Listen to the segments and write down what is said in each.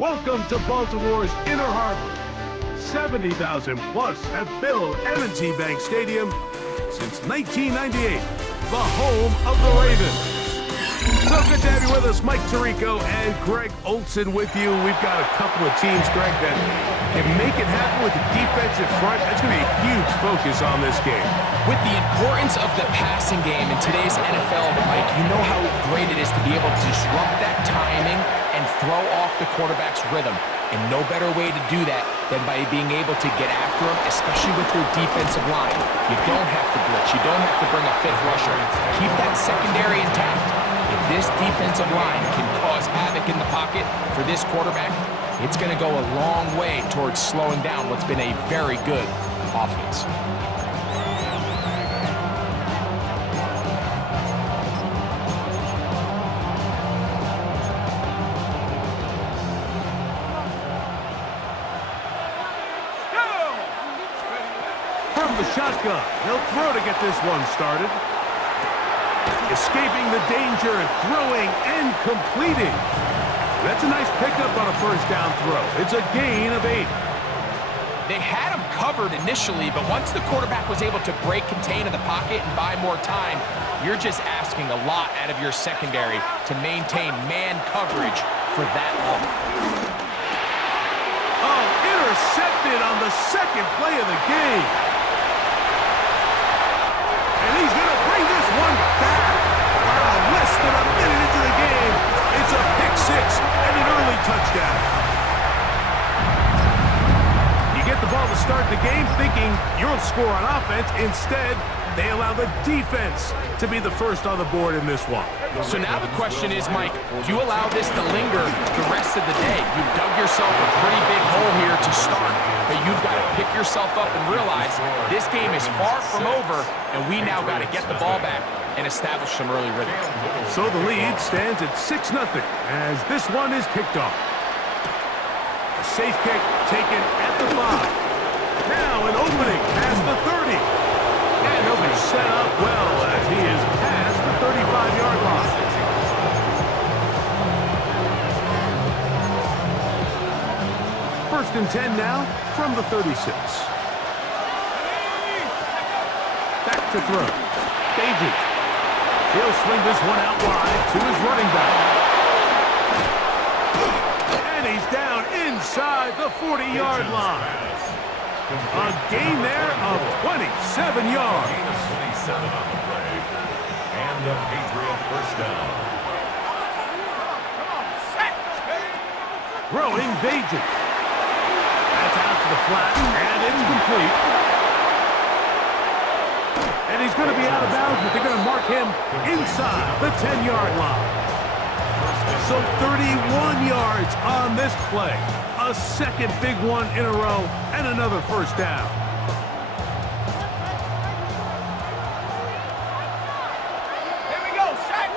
Welcome to Baltimore's Inner Harbor. 70,000 plus have filled M&T Bank Stadium since 1998, the home of the Ravens. So good to have you with us. Mike Tirico and Greg Olson with you. We've got a couple of teams, Greg, that can make it happen with the defensive front. That's going to be a huge focus on this game. With the importance of the passing game in today's NFL, Mike, you know how great it is to be able to disrupt that timing and throw off the quarterback's rhythm. And no better way to do that than by being able to get after him, especially with your defensive line. You don't have to blitz. You don't have to bring a fifth rusher. Keep that secondary intact. If this defensive line can cause havoc in the pocket for this quarterback, it's going to go a long way towards slowing down what's been a very good offense. From the shotgun, he'll throw to get this one started. Escaping the danger, throwing and completing. That's a nice pickup on a first down throw. It's a gain of 8. They had him covered initially, but once the quarterback was able to break contain in the pocket and buy more time, you're just asking a lot out of your secondary to maintain man coverage for that long. Oh, intercepted on the second play of the game. And he's going to bring this one back. Wow, less than a minute into the game. It's a pick six and an early touchdown. You get the ball to start the game thinking you'll score on offense. Instead, they allow the defense to be the first on the board in this one. So now the question is, Mike, do you allow this to linger the rest of the day? You've dug yourself a pretty big hole here to start, but you've got to pick yourself up and realize this game is far from over, and we now got to get the ball back and establish some early rhythm. So the lead stands at 6-0 as this one is kicked off. A safe kick taken at the 5. Now an opening past the 30. And he'll be set up well as he is past the 35-yard line. First and 10 now from the 36. Back to throw. Danger. He'll swing this one out wide to his running back. And he's down inside the 40-yard line. A gain there of 27 yards. 27 on the play. And a Patriot first down. Throwing Bajan. That's out to the flat and incomplete. And he's going to be out of bounds, but they're going to mark him inside the 10-yard line. So 31 yards on this play. A second big one in a row and another first down. Here we go, set.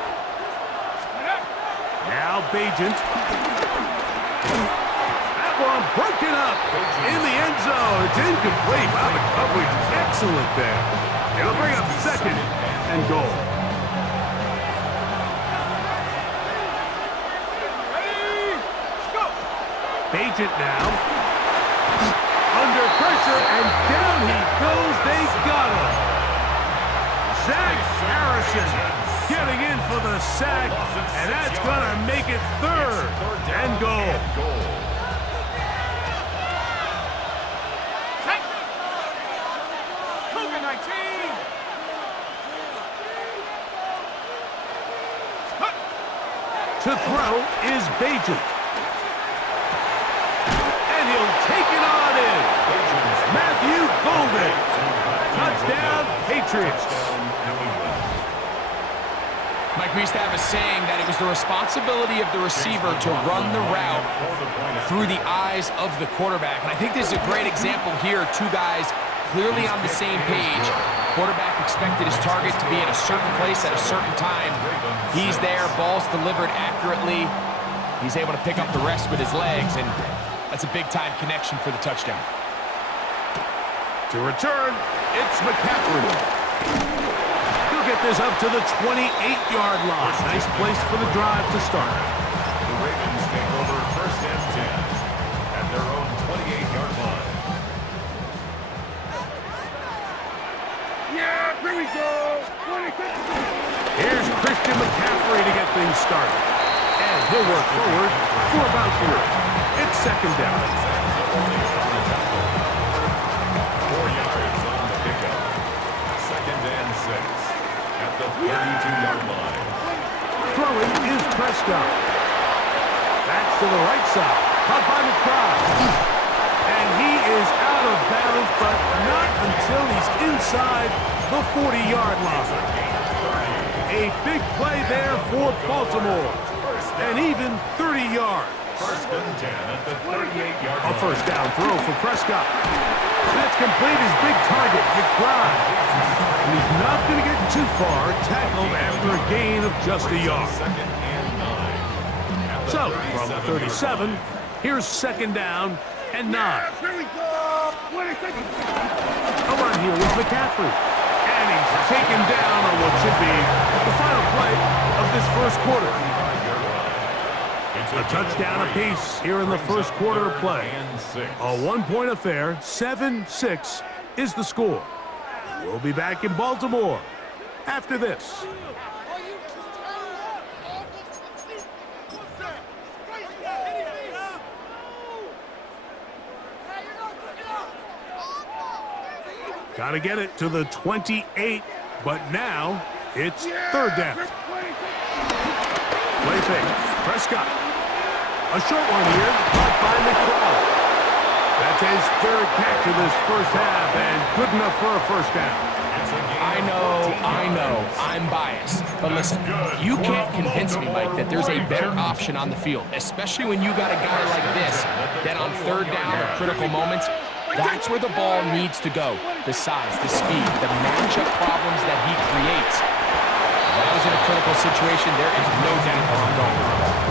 Now Bajent. That one broken up in the end zone. It's incomplete. Wow, the coverage is excellent there. It'll bring up second and goal. Bajent now. Under pressure, and down he goes. They got him. Zach Harrison getting in for the sack, and that's going to make it third and goal. To throw is Bajent. And he'll take it on in. Matthew Golden. Touchdown, Patriots. Mike, we used to have a saying that it was the responsibility of the receiver to run the route through the eyes of the quarterback. And I think this is a great example here. Two guys clearly on the same page. Quarterback expected his target to be at a certain place at a certain time. He's there, ball's delivered accurately. He's able to pick up the rest with his legs, and that's a big-time connection for the touchdown. To return, it's McCaffrey. He'll get this up to the 28-yard line. Nice place for the drive to start. The Ravens take over first and 10. Here's Christian McCaffrey to get things started. And he'll work forward for about 3. It's second down. 4 yards on the pickup. Second and 6 at the 32-yard line. Throwing is Prescott. Back to the right side. Caught by McBride. And he is out of bounds, but not until he's inside the 40-yard line. A big play there for Baltimore. And even 30 yards. First and 10 at the 38-yard line. A first down throw for Prescott. That's complete his big target, McBride. And he's not going to get too far, tackled after a gain of just a yard. Second and 9. So, from the 37, here's second down and 9. A run here with McCaffrey. And he's taken down on what should be the final play of this first quarter. A touchdown apiece here in the first quarter of play. A 1-point affair, 7-6 is the score. We'll be back in Baltimore after this. Got to get it to the 28, but now it's third down. Play fake. Prescott. A short one here, caught by McBride. That's his third catch of this first half, and good enough for a first down. I know, I'm biased. But listen, you can't convince me, Mike, that there's a better option on the field, especially when you got a guy like this, that on third down or critical moments, that's where the ball needs to go. The size, the speed, the matchup problems that he creates. If I was in a critical situation, there is no doubt where I'm going with the ball.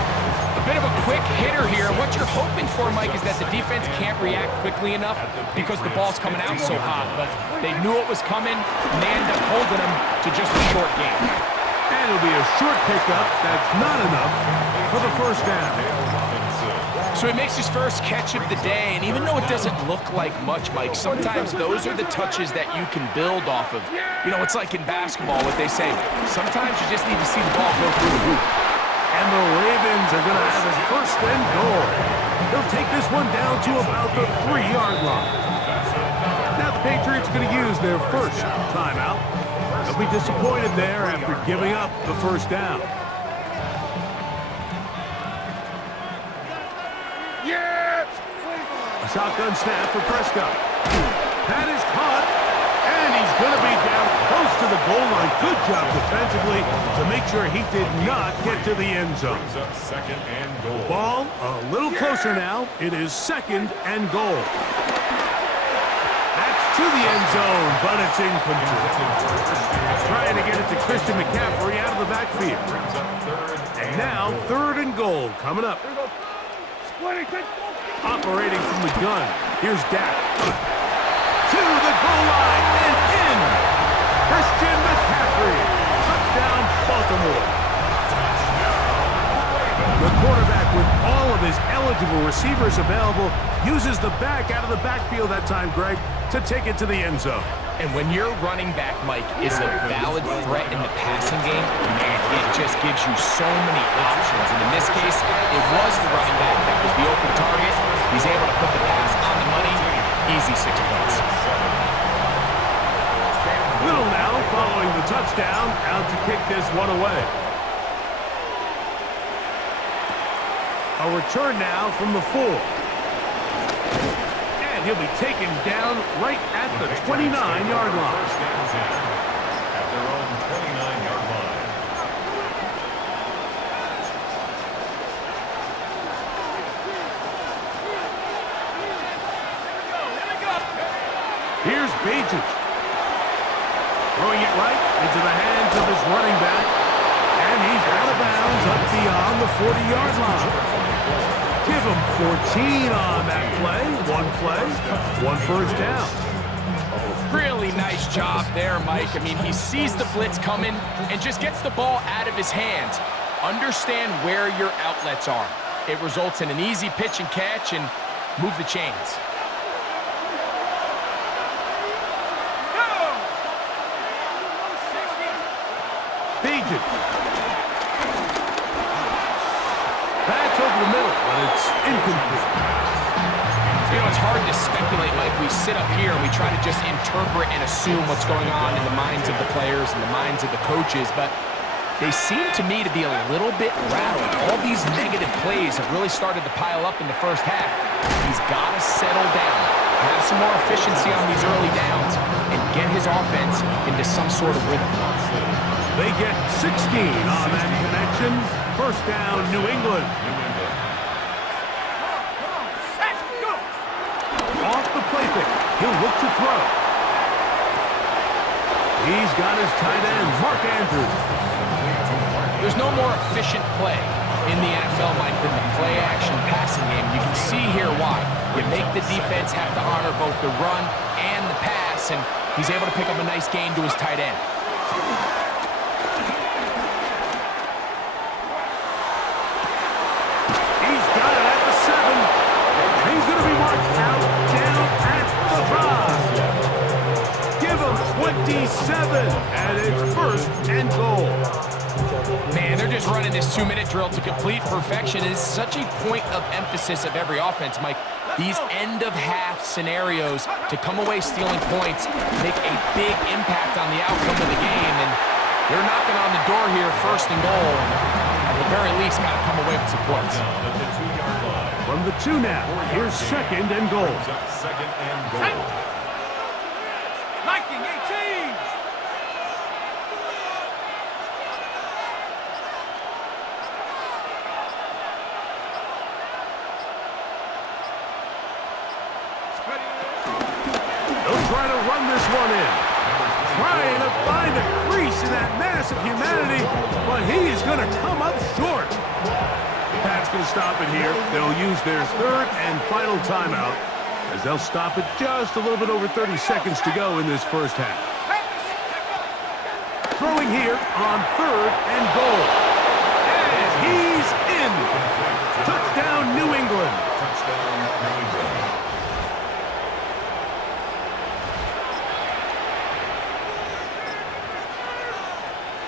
A bit of a quick hitter here. What you're hoping for, Mike, is that the defense can't react quickly enough because the ball's coming out so hot. But they knew it was coming, and they end up holding them to just a short game. And it'll be a short pickup. That's not enough for the first down. So he makes his first catch of the day, and even though it doesn't look like much, Mike, sometimes those are the touches that you can build off of. You know, it's like in basketball, what they say, sometimes you just need to see the ball go through the hoop. And the Ravens are going to have his first and goal. They'll take this one down to about the 3-yard line. Now the Patriots are going to use their first timeout. They'll be disappointed there after giving up the first down. A shotgun snap for Prescott. That is caught, and he's going to be down close to the goal line. Good job defensively to make sure he did not get to the end zone. Second and goal. Ball a little closer now. It is second and goal. That's to the end zone, but it's incomplete. Trying to get it to Christian McCaffrey out of the backfield. And now third and goal coming up. Operating from the gun. Here's Dak. To the goal line and in. Christian McCaffrey. Touchdown, Baltimore. The quarterback, with all of his eligible receivers available, uses the back out of the backfield that time, Greg, to take it to the end zone. And when your running back, Mike, is a valid threat in the passing game, man, it just gives you so many options. And in this case, it was the running back that was the open target. He's able to put the pass on the money. Easy 6 points. Little now following the touchdown, out to kick this one away. A return now from the 4. And he'll be taken down right at the 29-yard line. At their own 29-yard line. Here's Bagent. Throwing it right into the hands of his running back. And he's out of bounds up beyond the 40-yard line. Give him 14 on that play. One first down. Really nice job there, Mike. I mean, he sees the blitz coming and just gets the ball out of his hands. Understand where your outlets are. It results in an easy pitch and catch and move the chains. agent. That's over the middle, but it's incomplete. You know, it's hard to speculate, Mike. We sit up here and we try to just interpret and assume what's going on in the minds of the players and the minds of the coaches, but they seem to me to be a little bit rattled. All these negative plays have really started to pile up in the first half. He's got to settle down, have some more efficiency on these early downs, and get his offense into some sort of rhythm. They get 16 on that connection. First down, New England. Off the play fake, he'll look to throw. He's got his tight end, Mark Andrews. There's no more efficient play in the NFL, Mike, than the play-action passing game. You can see here why. You make the defense have to honor both the run and the pass, and he's able to pick up a nice gain to his tight end. He's got it at the 7. And he's going to be marked out down at the 5. Give him 27, and it's first and goal. Man, they're just running this 2-minute drill to complete perfection. It's such a point of emphasis of every offense, Mike. These end-of-half scenarios to come away stealing points make a big impact on the outcome of the game, and they're knocking on the door here, first and goal. At the very least, got to come away with some points. From the 2 now, here's second and goal. Second and goal. 1918. They'll try to run this one in. Trying to find a crease in that mass of humanity, but he is going to come up short. The Pats can stop it here. They'll use their third and final timeout, as they'll stop it just a little bit over 30 seconds to go in this first half. Throwing here on third and goal. And he's in. Touchdown, New England. Touchdown, New England.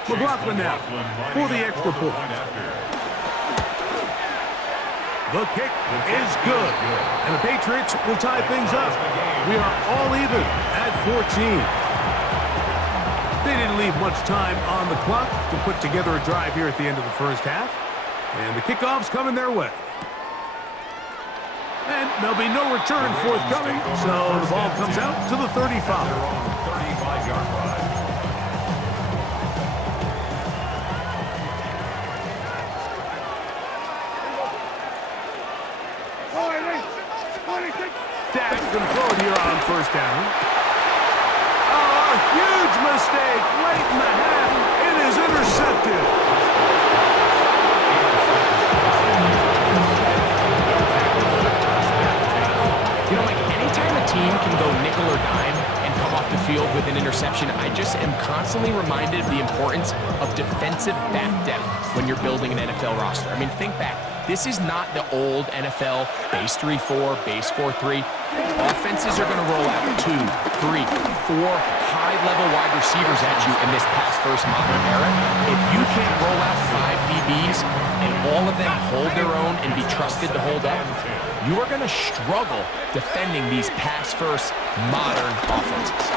McLaughlin now for the extra point. The kick is good, and the Patriots will tie things up. We are all even at 14. They didn't leave much time on the clock to put together a drive here at the end of the first half, and the kickoff's coming their way. And there'll be no return forthcoming, so the ball comes out to the 35. 35-yard line. Dak can throw it here on first down. Oh, a huge mistake late in the half. It is intercepted. You know, like, anytime a team can go nickel or dime and come off the field with an interception, I just am constantly reminded of the importance of defensive back depth when you're building an NFL roster. I mean, think back. This is not the old NFL base 3-4, base 4-3. Offenses are going to roll out 2, 3, 4 high-level wide receivers at you in this pass-first modern era. If you can't roll out 5 DBs and all of them hold their own and be trusted to hold up, you are going to struggle defending these pass-first modern offenses.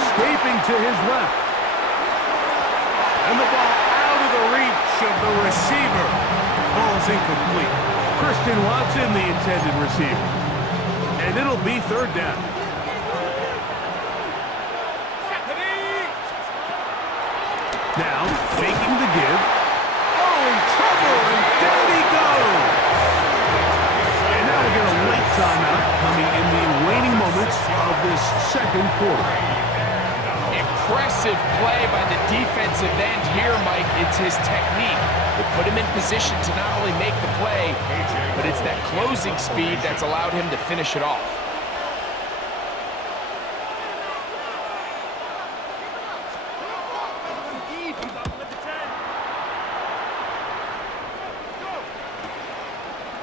Escaping to his left. And the ball out of the reach of the receiver. Ball's incomplete. Christian Watson, the intended receiver. And it'll be third down. Now, faking the give. Oh, in trouble, and down he goes. And now we get a late timeout coming in the waning moments of this second quarter. Impressive play by the defensive end here, Mike. It's his technique. It put him in position to not only make the play, but it's that closing speed that's allowed him to finish it off.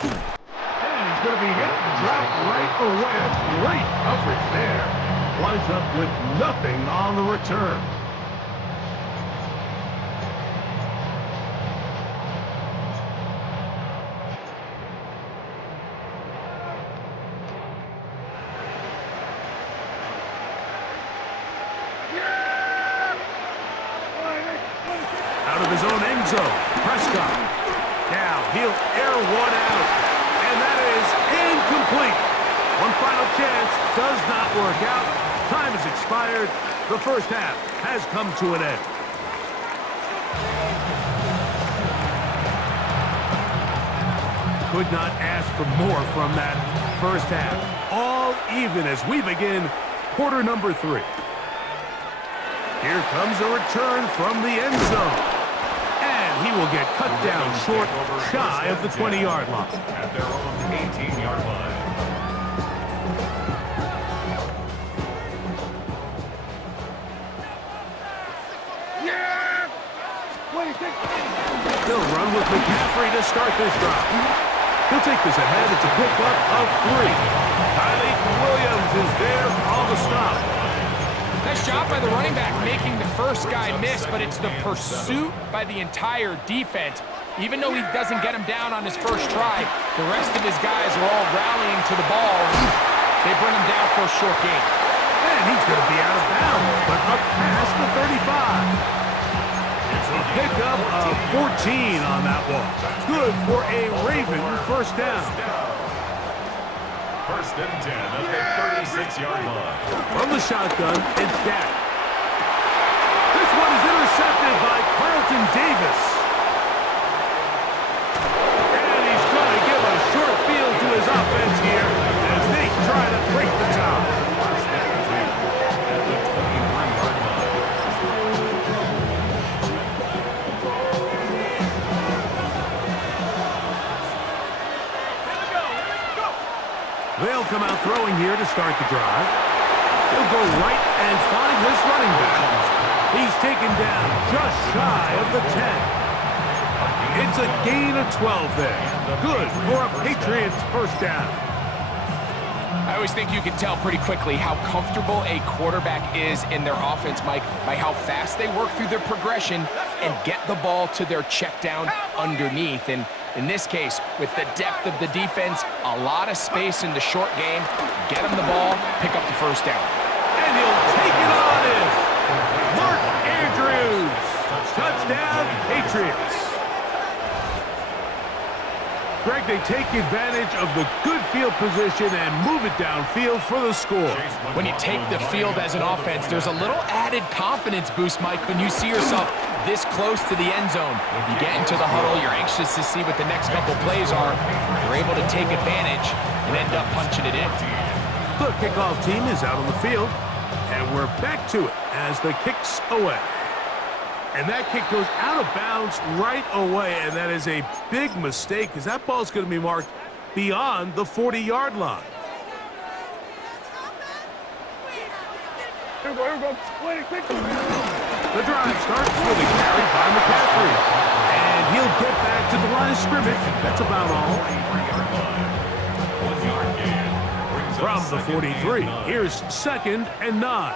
And he's going to be hit and dropped right away. That's great coverage there. Winds up with nothing on the return. own end zone. Prescott. Now he'll air one out. And that is incomplete. One final chance does not work out. Time has expired. The first half has come to an end. Could not ask for more from that first half. All even as we begin quarter number 3. Here comes a return from the end zone. And he will get cut down short, shy of the 20-yard line. At their own 18-yard line. They'll run with McCaffrey to start this drive. He'll take this ahead. It's a pickup of 3. Kylie Williams is there on the stop. Nice job by the running back making the first guy miss, but it's the pursuit by the entire defense. Even though he doesn't get him down on his first try, the rest of his guys are all rallying to the ball. They bring him down for a short gain. And he's going to be out of bounds, but up past the 35. A pickup of 14 on that one. Good for a Raven first down. First and 10 at the 36-yard line. From the shotgun, it's Dak. This one is intercepted by Carlton Davis. And he's going to give a short field to his offense here as they try to break the tie. First and 2 at the 23-yard line. They'll come out throwing here to start the drive. He'll go right and find his running back. He's taken down just shy of the 10. It's a gain of 12 there. Good for a Patriots first down. I always think you can tell pretty quickly how comfortable a quarterback is in their offense, Mike, by how fast they work through their progression and get the ball to their check down underneath. And in this case, with the depth of the defense, a lot of space in the short game, get him the ball, pick up the first down. And he'll take it on in. Mark Andrews. Touchdown, Patriots. Greg, they take advantage of the good field position and move it downfield for the score. When you take the field as an offense, there's a little added confidence boost, Mike, when you see yourself this close to the end zone. You get into the huddle, you're anxious to see what the next couple plays are. You're able to take advantage and end up punching it in. The kickoff team is out on the field, and we're back to it as the kick's away. And that kick goes out of bounds right away, and that is a big mistake because that ball's going to be marked beyond the 40-yard line. Here we go. The drive starts with a carry by McCaffrey. And he'll get back to the line of scrimmage. That's about all. 1-yard gain. From the 43, here's 2nd and 9.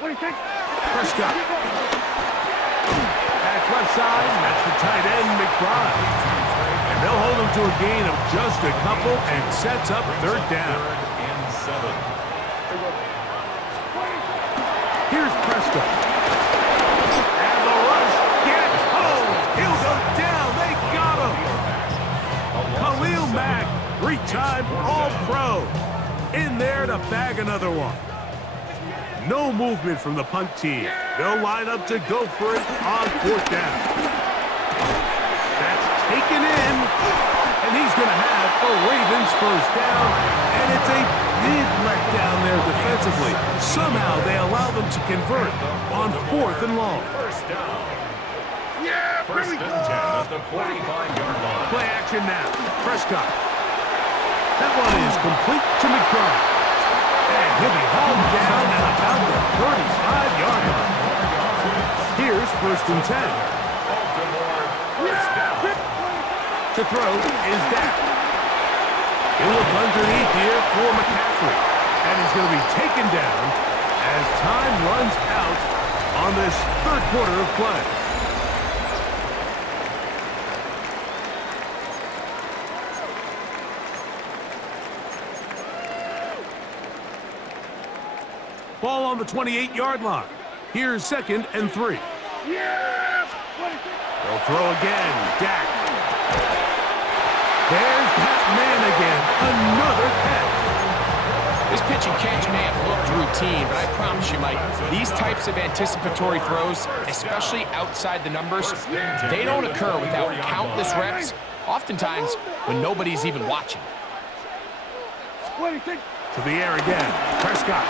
Prescott. Back left side, that's the tight end, McBride. And they'll hold him to a gain of just a couple and sets up 3rd down. And 7. Here's Prescott. And the rush gets home. He'll go down. They got him. Khalil Mack, 3-time All-Pro. In there to bag another one. No movement from the punt team. They'll line up to go for it on 4th down. That's taken in, and he's going to have a Ravens first down, and it's a big letdown there defensively. Somehow they allow them to convert on 4th and long. First down. First and 10 at the 45-yard line. Play action now. Prescott. That one is complete to McBride. And he'll be hauled down at about the 35-yard line. Here's 1st and 10. To throw is Dak. He'll look underneath here for McCaffrey. And he's going to be taken down as time runs out on this 3rd quarter of play. Ball on the 28-yard line. Here's 2nd and 3. Yes! He'll throw again. Dak. There's that man again. Another catch. This pitch and catch may have looked routine, but I promise you, Mike, these types of anticipatory throws, especially outside the numbers, they don't occur without countless reps, oftentimes when nobody's even watching. To the air again. Prescott.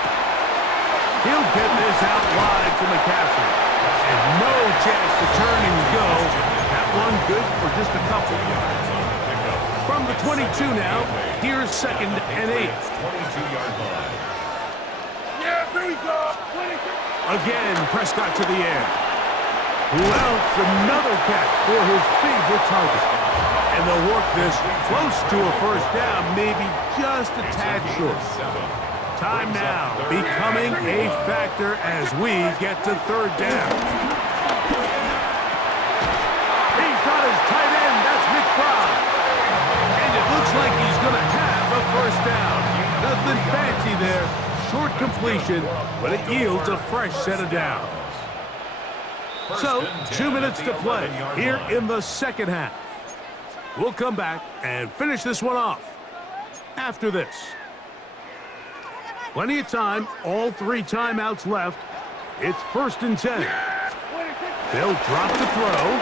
He'll get this out wide to McCaffrey. And no chance to turn and go. That one good for just a couple. From the 22 now, here's 2nd and 8. 22-yard line. Yeah, here we go. Again, Prescott to the air. Who else? Another catch for his favorite target. And they'll work this close to a first down, maybe just a tad short. Time now becoming a factor as we get to 3rd down. He's got his tight end. That's McBride. And it looks like he's going to have a first down. Nothing fancy there. Short completion, but it yields a fresh set of downs. So, 2 minutes to play here in the 2nd half. We'll come back and finish this one off after this. Plenty of time, all 3 timeouts left. It's 1st and 10. They'll drop the throw.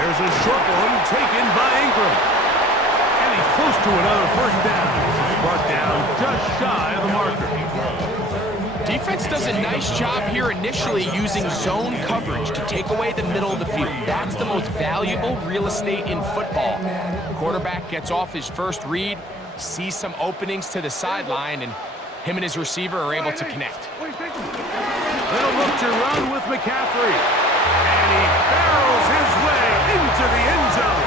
There's a short one taken by Ingram. And he's close to another first down. He's brought down just shy of the marker. Defense does a nice job here initially using zone coverage to take away the middle of the field. That's the most valuable real estate in football. Quarterback gets off his first read, sees some openings to the sideline, and him and his receiver are able to connect. They'll look to run with McCaffrey. And he barrels his way into the end zone.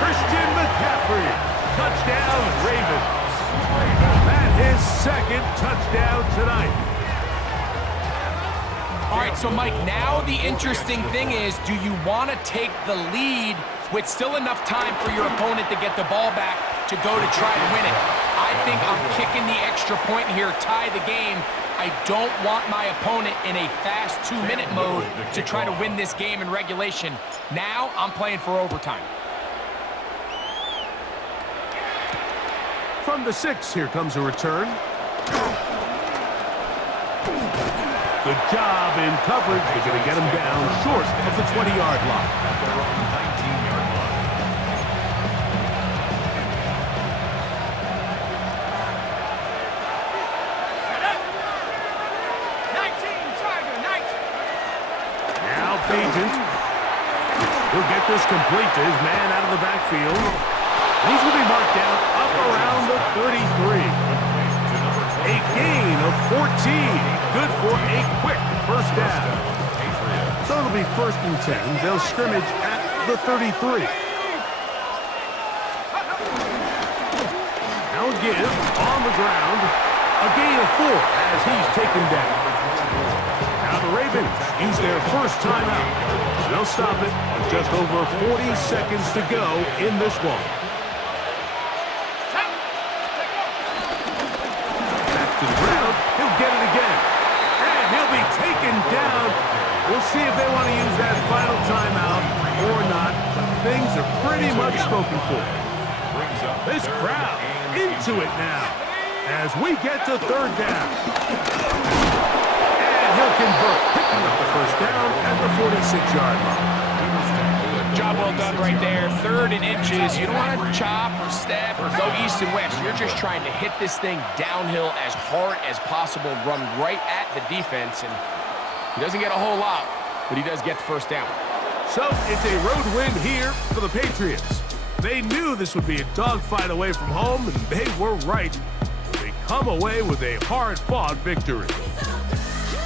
Christian McCaffrey. Touchdown, Ravens. That is 2nd touchdown tonight. All right, so Mike, now the interesting thing is, do you want to take the lead with still enough time for your opponent to get the ball back to go to try to win it? I think I'm kicking the extra point here, tie the game. I don't want my opponent in a fast 2-minute mode to try to win this game in regulation. Now I'm playing for overtime. From the 6, here comes a return. Good job in coverage. They're going to get him down short of the 20-yard line. At their own 19-yard line. Set up. 19, Tiger, 19. Now Bagent. He'll get this complete to his man out of the backfield. He's going to be marked down up around the 33. A gain of 14. Good for a quick first down. So it'll be 1st and 10. They'll scrimmage at the 33. Now a give on the ground. A gain of 4 as he's taken down. Now the Ravens use their first timeout. They'll stop it with just over 40 seconds to go in this one. To the ground, he'll get it again. And he'll be taken down. We'll see if they want to use that final timeout or not. But things are pretty much spoken for. This crowd into it now as we get to 3rd down. And he'll convert, picking up the first down at the 46-yard line. Job well done right there. 3rd and inches. You don't want to chop or step or go east and west. You're just trying to hit this thing downhill as hard as possible, run right at the defense, and he doesn't get a whole lot, but he does get the first down. So it's a road win here for the Patriots. They knew this would be a dogfight away from home, and they were right. They come away with a hard-fought victory.